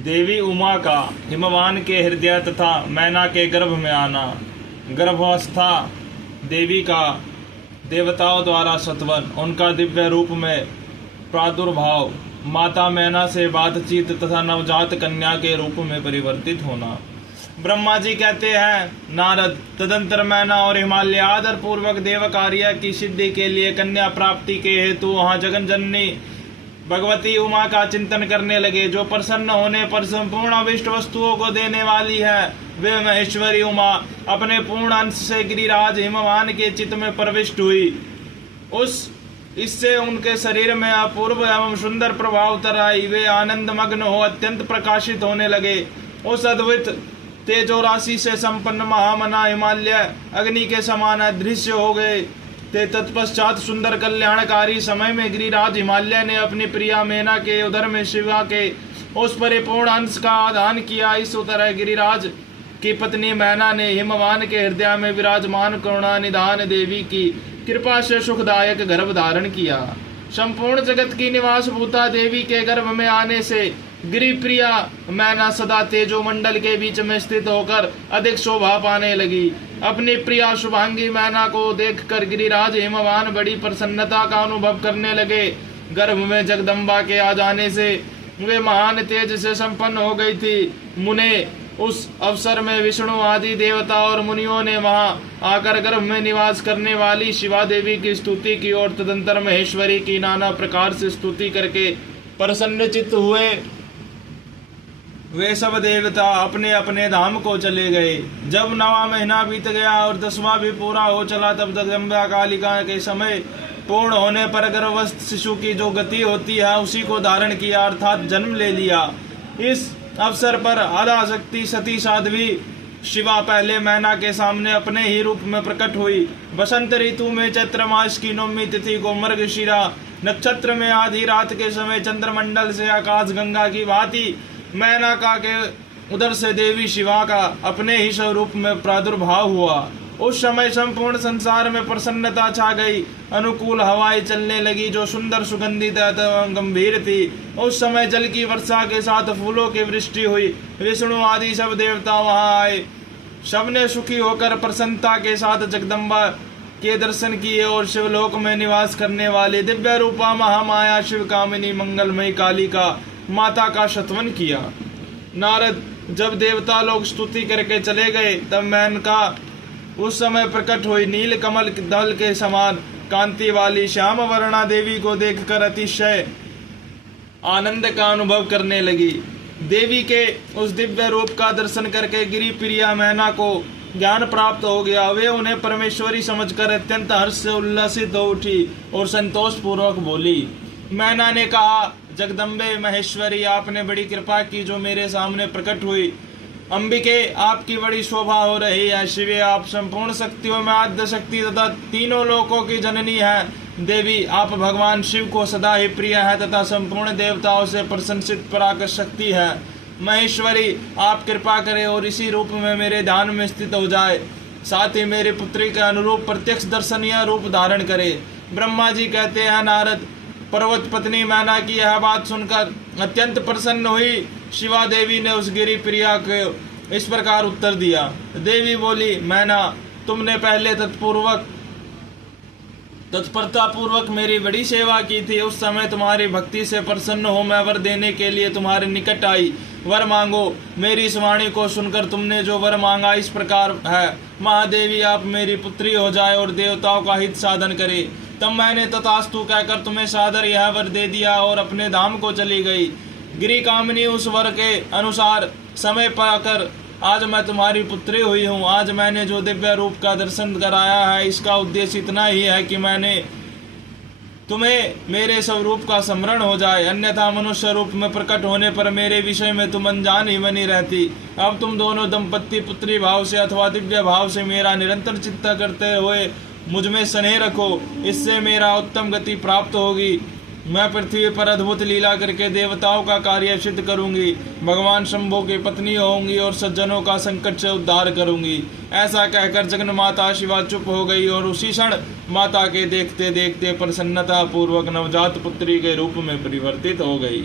देवी उमा का हिमवान के हृदय तथा मैना के गर्भ में आना। गर्भावस्था देवी का देवताओं द्वारा सत्वन, उनका दिव्य रूप में प्रादुर्भाव, माता मैना से बातचीत तथा नवजात कन्या के रूप में परिवर्तित होना। ब्रह्मा जी कहते हैं, नारद, तदंतर मैना और हिमालय आदर पूर्वक देव कार्य की सिद्धि के लिए कन्या प्राप्ति के हेतु वहां जगन जननी भगवती उमा का चिंतन करने लगे, जो प्रसन्न होने पर संपूर्ण अभिष्ट वस्तुओं को देने वाली है। वे महेश्वरी उमा अपने पूर्ण अंश से गिरिराज हिमवान के चित्त में प्रविष्ट हुई। इससे उनके शरीर में अपूर्व एवं सुंदर प्रभाव उतर आई। वे आनंद मग्न हो अत्यंत प्रकाशित होने लगे। उस अद्भुत तेजो राशि से संपन्न महामना हिमालय अग्नि के समान अदृश्य हो गए थे। तत्पश्चात सुंदर कल्याणकारी समय में गिरिराज हिमालय ने अपनी प्रिया मैना के उदर में शिवा के उस परिपूर्ण अंश का आदान किया। इस तरह गिरिराज की पत्नी मैना ने हिमवान के हृदय में विराजमान करुणा निधान देवी की कृपा से सुखदायक गर्भ धारण किया। संपूर्ण जगत की निवास भूता देवी के गर्भ में आने से गिरिप्रिया मैना सदा तेजो मंडल के बीच में स्थित होकर अधिक शोभा पाने लगी। अपनी प्रिया शुभांगी मैना को देखकर गिरिराज हिमवान बड़ी प्रसन्नता का अनुभव करने लगे। गर्भ में जगदम्बा के आ जाने से वे महान तेज से संपन्न हो गई थी। मुने उस अवसर में विष्णु आदि देवता और मुनियों ने वहां आकर गर्भ में निवास करने वाली शिवा देवी की स्तुति की और तदंतर महेश्वरी की नाना प्रकार से स्तुति करके प्रसन्न चित्त हुए। वे सब देवता अपने अपने धाम को चले गए। जब 9वां महीना बीत गया और 10वां भी पूरा हो चला, तब जगदम्बा कालिका के समय पूर्ण होने पर गर्भस्थ शिशु की जो गति होती है उसी को धारण किया, अर्थात जन्म ले लिया। इस अवसर पर आद्याशक्ति सती साध्वी शिवा पहले मैना के सामने अपने ही रूप में प्रकट हुई। बसंत ऋतु में चैत्र मास की नवमी तिथि को मृगशिरा नक्षत्र में आधी रात के समय चंद्रमंडल से आकाश गंगा की भांति मैना का के उधर से देवी शिवा का अपने ही स्वरूप में प्रादुर्भाव हुआ। उस समय संपूर्ण संसार में प्रसन्नता छा गई। अनुकूल हवाएं चलने लगी जो सुंदर सुगंधित एवं गंभीर थी। उस समय जल की वर्षा के साथ फूलों की वृष्टि हुई। विष्णु आदि सब देवता वहां आए। सबने सुखी होकर प्रसन्नता के साथ जगदम्बा के दर्शन किए और शिवलोक में निवास करने वाले दिव्य रूपा महामाया शिव कामिनी मंगलमयी कालिका माता का शतवन किया। नारद, जब देवता लोग स्तुति करके चले गए, तब मेनका उस समय प्रकट हुई। नील कमल दल के समान कांति वाली श्याम वर्णा देवी को देखकर अतिशय आनंद का अनुभव करने लगी। देवी के उस दिव्य रूप का दर्शन करके गिरि प्रिया मैना को ज्ञान प्राप्त हो गया। वे उन्हें परमेश्वरी समझकर अत्यंत हर्ष से उल्लसित हो उठी और संतोष पूर्वक बोली। मैना ने कहा, जगदम्बे महेश्वरी, आपने बड़ी कृपा की जो मेरे सामने प्रकट हुई। अंबिके, आपकी बड़ी शोभा हो रही है। शिवे, आप संपूर्ण शक्तियों में आद्य शक्ति तथा तीनों लोकों की जननी है। देवी, आप भगवान शिव को सदा ही प्रिय है तथा संपूर्ण देवताओं से प्रशंसित पराक्रम शक्ति है। महेश्वरी, आप कृपा करें और इसी रूप में मेरे ध्यान में स्थित हो जाए, साथ ही मेरी पुत्री के अनुरूप प्रत्यक्ष दर्शनीय रूप धारण करे। ब्रह्मा जी कहते हैं, नारद, पर्वत पत्नी मैना की यह बात सुनकर अत्यंत प्रसन्न हुई। शिवा देवी ने उस गिरि प्रिया को इस प्रकार उत्तर दिया। देवी बोली, मैना, तुमने पहले तत्परता पूर्वक मेरी बड़ी सेवा की थी। उस समय तुम्हारी भक्ति से प्रसन्न हो मैं वर देने के लिए तुम्हारे निकट आई। वर मांगो। मेरी इस वाणी को सुनकर तुमने जो वर मांगा इस प्रकार है, महादेवी, आप मेरी पुत्री हो जाए और देवताओं का हित साधन करे। तब मैंने तथास्तु कहकर तुम्हें सादर यह वर दे दिया और अपने धाम को चली गई। गिरि कामिनी उस वर के अनुसार समय पाकर आज मैं तुम्हारी पुत्री हुई हूँ। आज मैंने जो दिव्य रूप का दर्शन कराया है, इसका उद्देश्य इतना ही है कि मैंने तुम्हें मेरे स्वरूप का स्मरण हो जाए, अन्यथा मनुष्य रूप में प्रकट होने पर मेरे विषय में तुम अनजान ही बनी रहती। अब तुम दोनों दंपत्ति पुत्री भाव से अथवा दिव्य भाव से मेरा निरंतर चिंता करते हुए मुझ में स्नेह रखो, इससे मेरा उत्तम गति प्राप्त होगी। मैं पृथ्वी पर अद्भुत लीला करके देवताओं का कार्य सिद्ध करूंगी, भगवान शंभु की पत्नी होंगी और सज्जनों का संकट से उद्धार करूंगी। ऐसा कहकर जगन माता शिवा चुप हो गई और उसी क्षण माता के देखते देखते प्रसन्नता पूर्वक नवजात पुत्री के रूप में परिवर्तित हो गई।